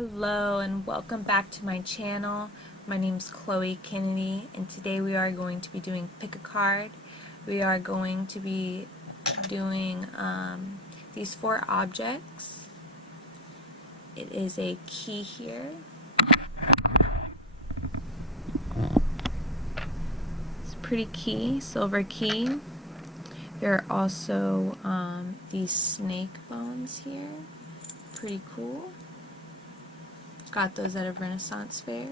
Hello and welcome back to my channel. My name is Chloe Kennedy and today we are going to be doing pick a card. We are going to be doing these four objects. It is a key here. It's a pretty key, silver key. There are also these snake bones here. Pretty cool. Got those at a Renaissance fair.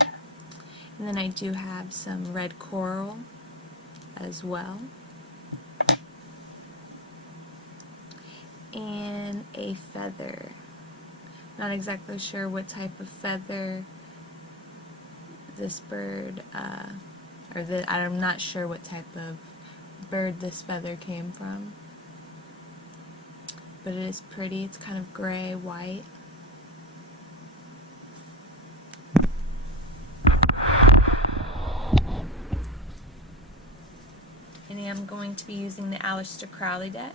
And then I do have some red coral as well. And a feather. Not exactly sure what type of feather this bird, I'm not sure what type of bird this feather came from. But it is pretty. It's kind of gray, white. And I am going to be using the Aleister Crowley deck.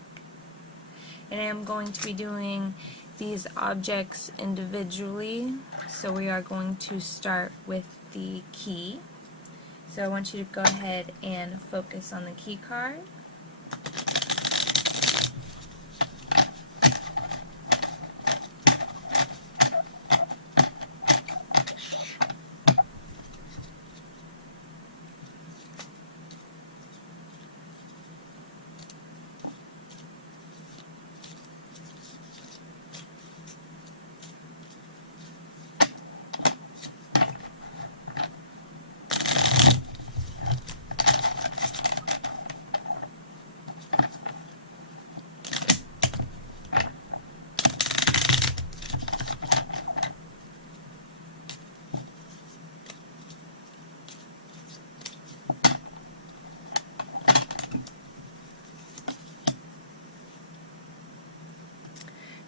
And I am going to be doing these objects individually. So we are going to start with the key. So I want you to go ahead and focus on the key card.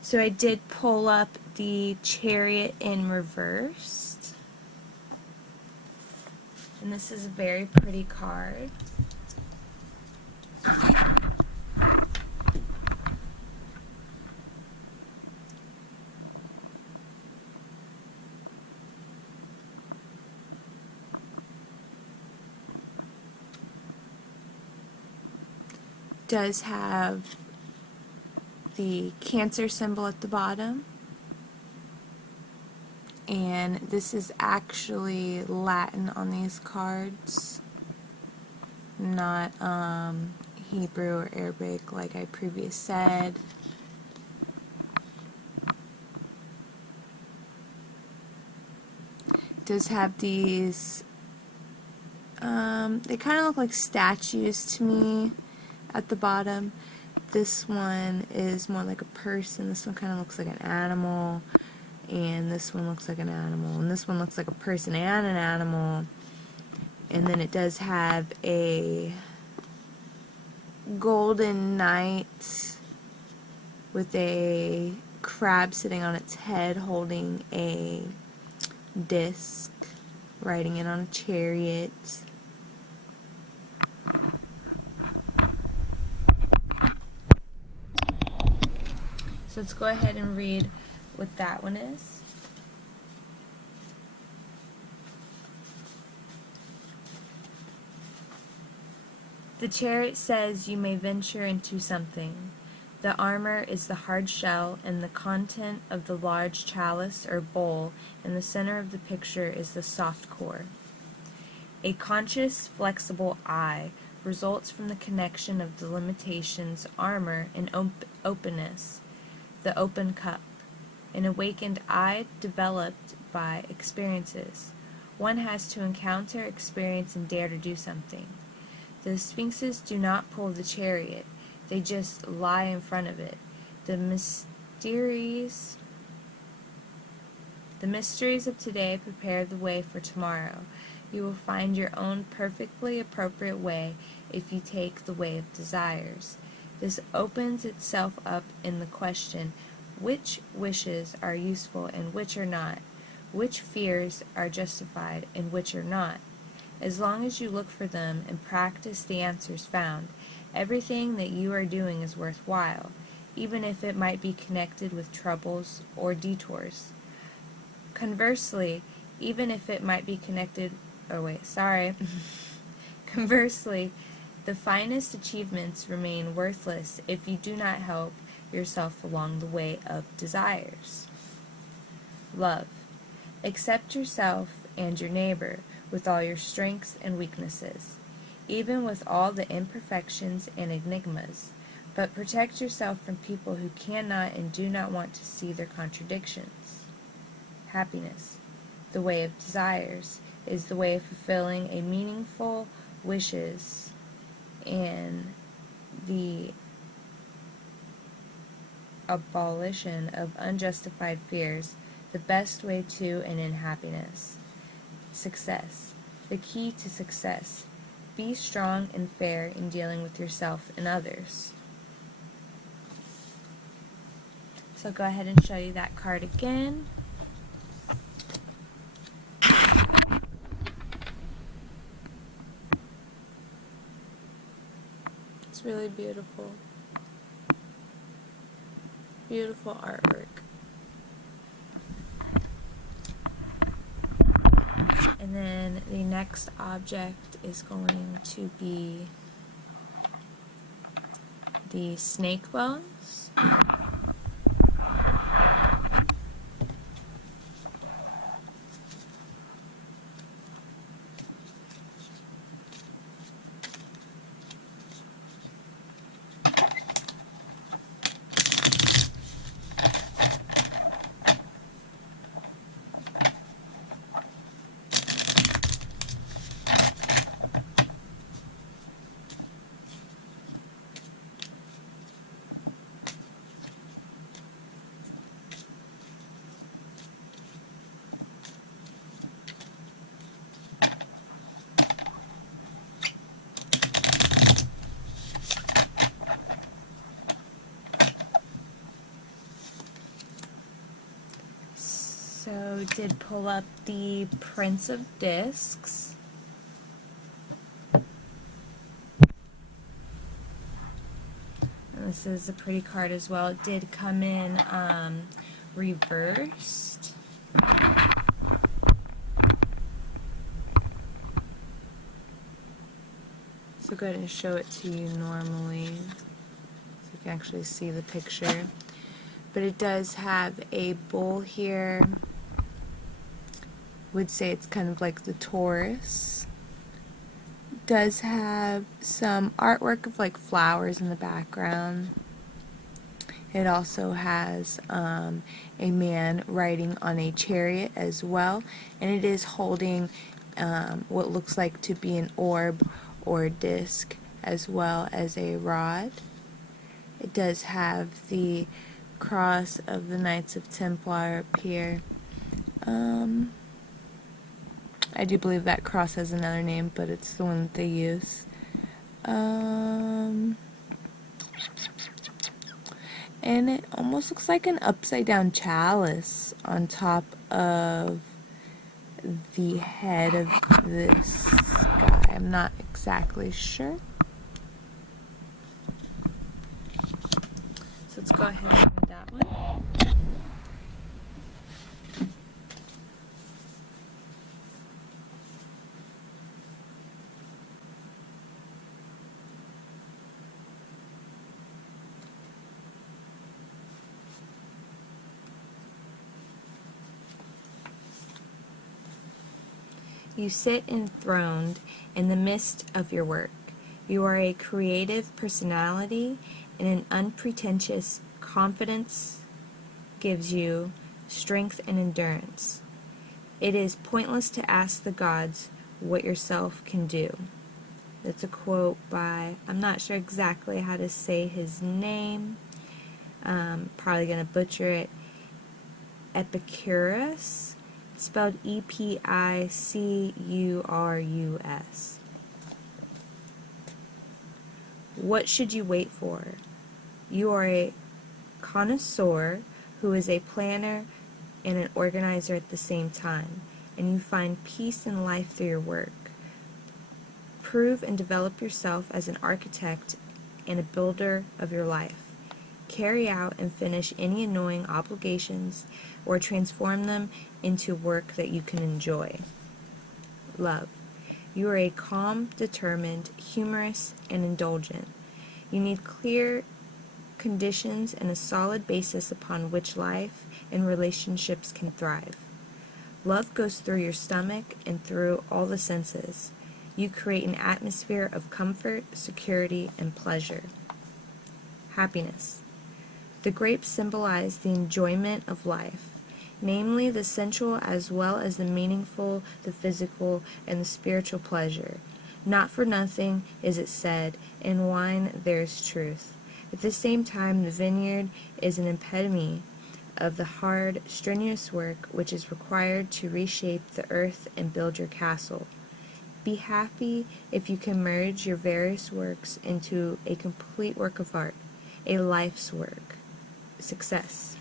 So I did pull up the Chariot in reverse. And this is a very pretty card. Does have the Cancer symbol at the bottom, and this is actually Latin on these cards, not Hebrew or Arabic like I previously said. Does have these they kind of look like statues to me at the bottom. This one is more like a person, this one kind of looks like an animal, and this one looks like an animal, and this one looks like a person and an animal. And then it does have a golden knight with a crab sitting on its head holding a disc, riding it on a chariot. So let's go ahead and read what that one is. The chariot says you may venture into something. The armor is the hard shell, and the content of the large chalice or bowl in the center of the picture is the soft core. A conscious, flexible eye results from the connection of the limitations, armor, and openness. The open cup, an awakened eye developed by experiences. One has to encounter, experience, and dare to do something. The sphinxes do not pull the chariot, they just lie in front of it. The mysteries of today prepare the way for tomorrow. You will find your own perfectly appropriate way if you take the way of desires. This opens itself up in the question, which wishes are useful and which are not, which fears are justified and which are not. As long as you look for them and practice the answers found, everything that you are doing is worthwhile, even if it might be connected with troubles or detours. Conversely, even if it might be connected, conversely, the finest achievements remain worthless if you do not help yourself along the way of desires. Love. Accept yourself and your neighbor with all your strengths and weaknesses, even with all the imperfections and enigmas, but protect yourself from people who cannot and do not want to see their contradictions. Happiness. The way of desires is the way of fulfilling a meaningful wishes and the abolition of unjustified fears, the best way to and in happiness. Success. The key to success. Be strong and fair in dealing with yourself and others. So go ahead and show you that card again. It's really beautiful. Beautiful artwork. And then the next object is going to be the snake bones. So did pull up the Prince of Discs. And this is a pretty card as well. It did come in reversed. So go ahead and show it to you normally so you can actually see the picture. But it does have a bull here. Would say it's kind of like the Taurus. It does have some artwork of like flowers in the background. It also has a man riding on a chariot as well, and it is holding what looks like to be an orb or a disc as well as a rod. It does have the cross of the Knights of Templar up here. I do believe that cross has another name, but it's the one that they use. And it almost looks like an upside down chalice on top of the head of this guy. I'm not exactly sure. So let's go ahead and do that one. You sit enthroned in the midst of your work. You are a creative personality, and an unpretentious confidence gives you strength and endurance. It is pointless to ask the gods what yourself can do. That's a quote by, I'm not sure exactly how to say his name. Probably going to butcher it. Epicurus. It's spelled Epicurus. What should you wait for? You are a connoisseur who is a planner and an organizer at the same time, and you find peace in life through your work. Prove and develop yourself as an architect and a builder of your life. Carry out and finish any annoying obligations or transform them into work that you can enjoy. Love. You are a calm, determined, humorous, and indulgent. You need clear conditions and a solid basis upon which life and relationships can thrive. Love goes through your stomach and through all the senses. You create an atmosphere of comfort, security, and pleasure. Happiness. The grapes symbolize the enjoyment of life, namely the sensual as well as the meaningful, the physical, and the spiritual pleasure. Not for nothing is it said, in wine there is truth. At the same time, the vineyard is an epitome of the hard, strenuous work which is required to reshape the earth and build your castle. Be happy if you can merge your various works into a complete work of art, a life's work. Success.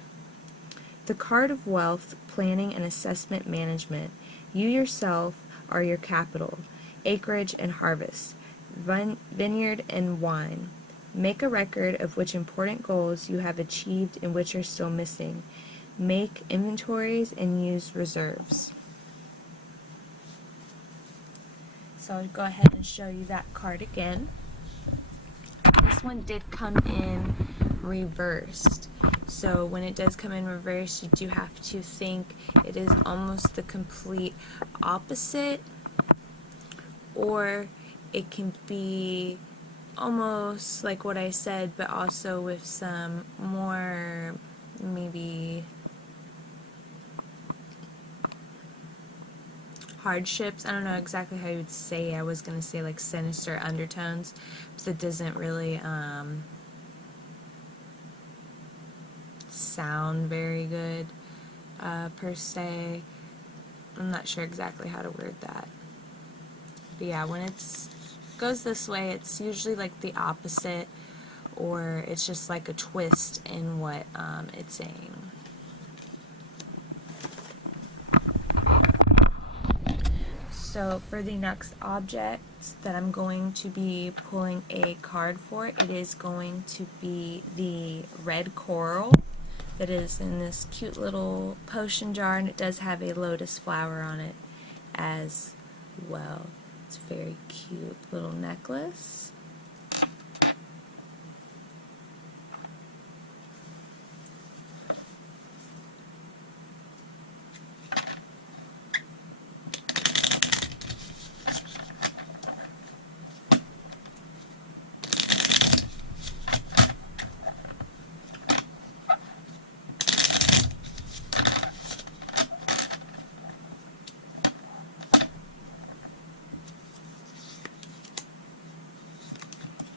The card of wealth, planning, and assessment management. You yourself are your capital, acreage and harvest, vineyard and wine. Make a record of which important goals you have achieved and which are still missing. Make inventories and use reserves. So I'll go ahead and show you that card again. This one did come in reversed. So when it does come in reverse, you do have to think it is almost the complete opposite, or it can be almost like what I said, but also with some more maybe hardships. I don't know exactly how you would say it. I was going to say like sinister undertones, but it doesn't really sound very good per se. I'm not sure exactly how to word that. But yeah, when it's goes this way, it's usually like the opposite, or it's just like a twist in what it's saying. So for the next object that I'm going to be pulling a card for, it is going to be the red coral that is in this cute little potion jar, and it does have a lotus flower on it as well. It's a very cute little necklace.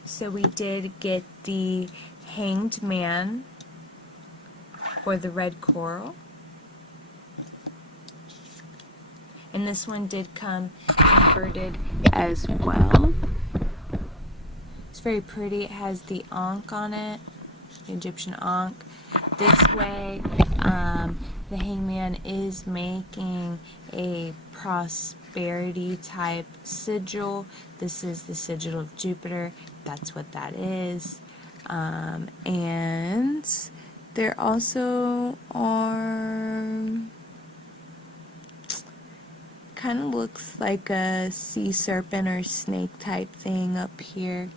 So we did get the Hanged Man for the red coral. And this one did come inverted as well. It's very pretty. It has the Ankh on it, the Egyptian Ankh. This way, the hangman is making a prosperity type sigil. This is the sigil of Jupiter. That's what that is. And there also are, kind of looks like a sea serpent or snake type thing up here.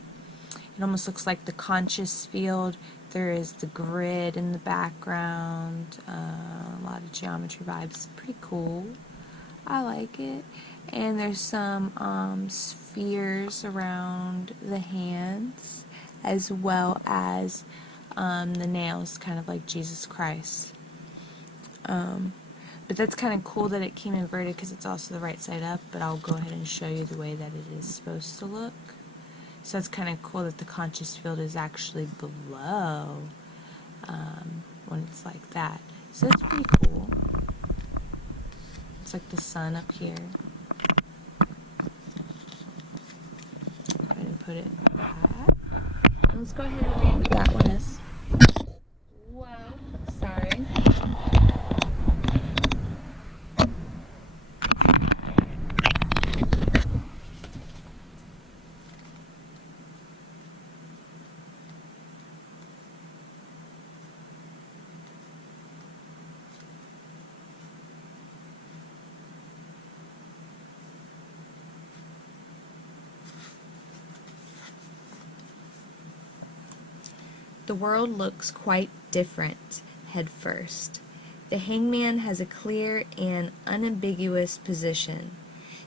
It almost looks like the conscious field. There is the grid in the background, a lot of geometry vibes. Pretty cool. I like it. And there's some spheres around the hands, as well as the nails, kind of like Jesus Christ. But that's kind of cool that it came inverted because it's also the right side up, but I'll go ahead and show you the way that it is supposed to look. So it's kind of cool that the conscious field is actually below when it's like that. So that's pretty cool. It's like the sun up here. Go ahead and put it back. And let's go ahead and read what that one is. Whoa, sorry. The world looks quite different head first. The hangman has a clear and unambiguous position.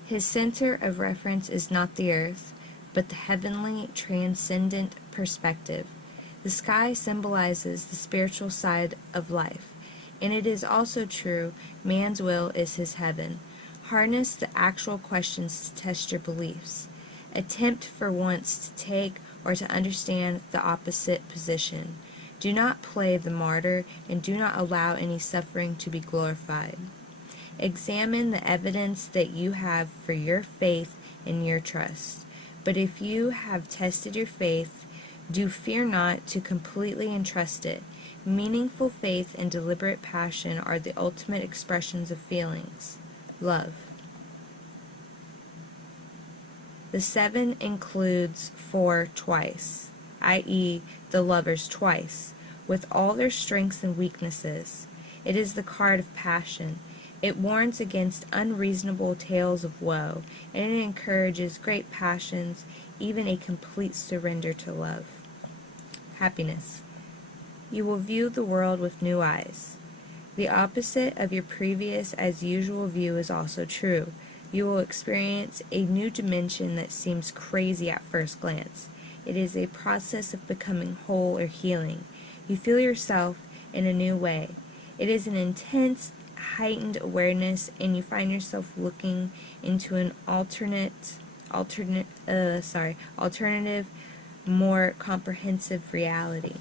His center of reference is not the earth, but the heavenly, transcendent perspective. The sky symbolizes the spiritual side of life, and it is also true man's will is his heaven. Harness the actual questions to test your beliefs. Attempt for once to take or to understand the opposite position. Do not play the martyr, and do not allow any suffering to be glorified. Examine the evidence that you have for your faith and your trust. But if you have tested your faith, do fear not to completely entrust it. Meaningful faith and deliberate passion are the ultimate expressions of feelings. Love. The 7 includes 4 twice, i.e., the lovers twice, with all their strengths and weaknesses. It is the card of passion. It warns against unreasonable tales of woe, and it encourages great passions, even a complete surrender to love. Happiness. You will view the world with new eyes. The opposite of your previous as usual view is also true. You will experience a new dimension that seems crazy at first glance. It is a process of becoming whole or healing. You feel yourself in a new way. It is an intense, heightened awareness, and you find yourself looking into an alternative, more comprehensive reality.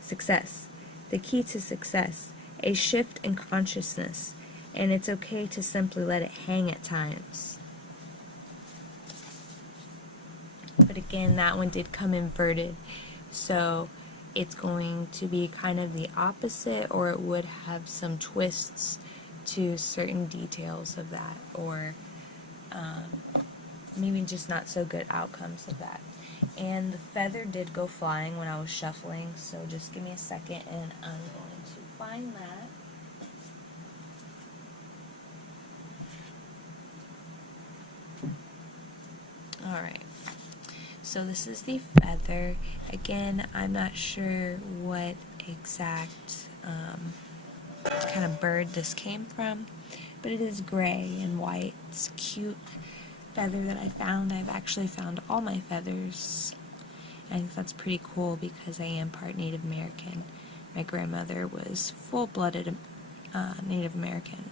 Success. The key to success. A shift in consciousness, and it's okay to simply let it hang at times. But again, that one did come inverted, so it's going to be kind of the opposite, or it would have some twists to certain details of that, or maybe just not so good outcomes of that. And the feather did go flying when I was shuffling, so just give me a second and I'm going to find that. Alright, so this is the feather. Again, I'm not sure what exact kind of bird this came from, but it is gray and white. It's a cute feather that I found. I've actually found all my feathers. I think that's pretty cool because I am part Native American. My grandmother was full-blooded Native American.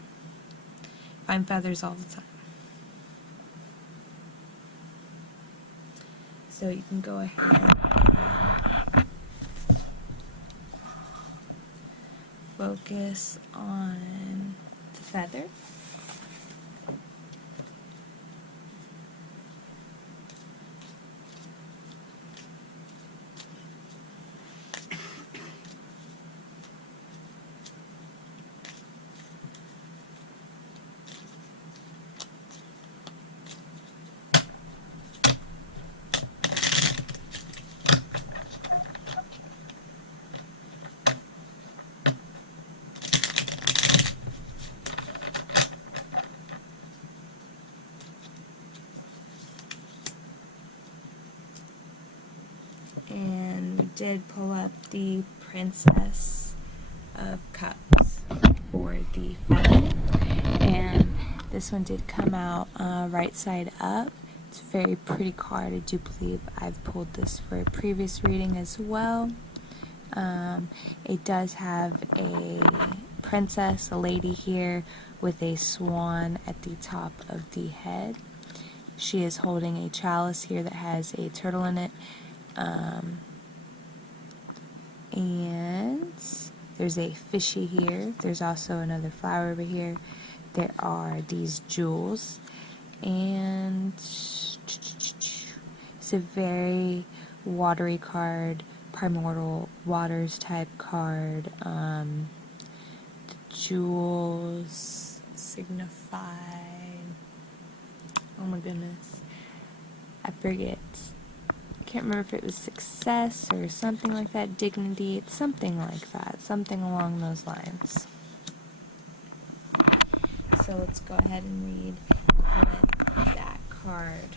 Find feathers all the time. So you can go ahead and focus on the feather. And we did pull up the Princess of Cups for the feather, and this one did come out right side up. It's a very pretty card. I do believe I've pulled this for a previous reading as well. It does have a princess, a lady here, with a swan at the top of the head. She is holding a chalice here that has a turtle in it. And there's a fishy here. There's also another flower over here. There are these jewels, and it's a very watery card, primordial waters type card. The jewels signify, oh my goodness, I forget. Can't remember if it was success or something like that, dignity, it's something like that, something along those lines. So let's go ahead and read what that card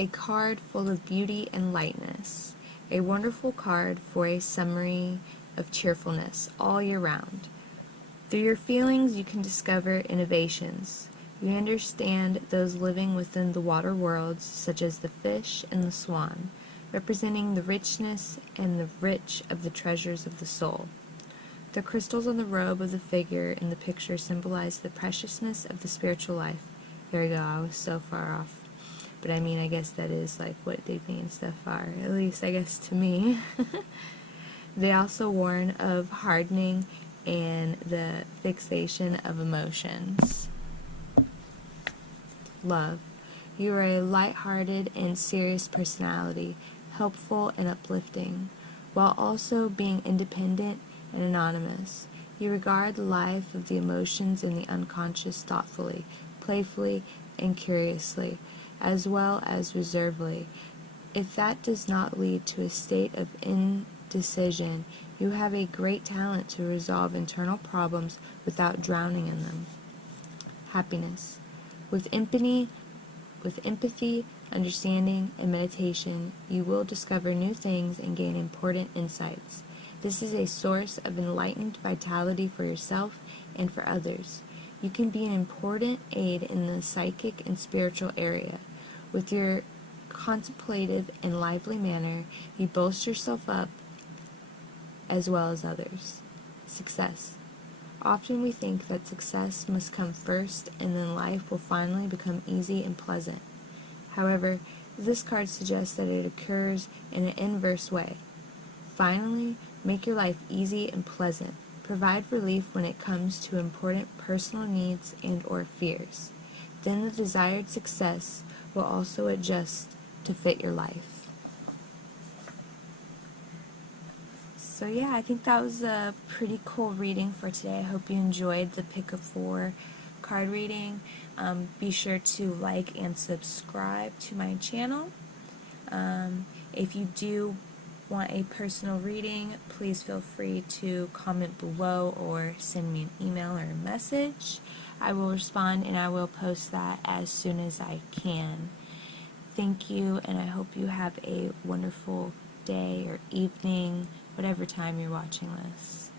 a card full of beauty and lightness, a wonderful card for a summary of cheerfulness all year round. Through your feelings, you can discover innovations. You understand those living within the water worlds, such as the fish and the swan, representing the richness and the rich of the treasures of the soul. The crystals on the robe of the figure in the picture symbolize the preciousness of the spiritual life. There we go, I was so far off. But I mean, I guess that is like what they mean so far, at least I guess to me. They also warn of hardening and the fixation of emotions. Love. You are a light-hearted and serious personality, helpful and uplifting, while also being independent and anonymous. You regard the life of the emotions and the unconscious thoughtfully, playfully, and curiously, as well as reservedly. If that does not lead to a state of indecision, you have a great talent to resolve internal problems without drowning in them. Happiness. With empathy, understanding, and meditation, you will discover new things and gain important insights. This is a source of enlightened vitality for yourself and for others. You can be an important aid in the psychic and spiritual area. With your contemplative and lively manner, you bolster yourself up as well as others. Success. Often we think that success must come first and then life will finally become easy and pleasant. However, this card suggests that it occurs in an inverse way. Finally, make your life easy and pleasant. Provide relief when it comes to important personal needs and or fears. Then the desired success will also adjust to fit your life. So yeah, I think that was a pretty cool reading for today. I hope you enjoyed the Pick of 4 card reading. Be sure to like and subscribe to my channel. If you do want a personal reading, please feel free to comment below or send me an email or a message. I will respond and I will post that as soon as I can. Thank you, and I hope you have a wonderful day or evening, whatever time you're watching this.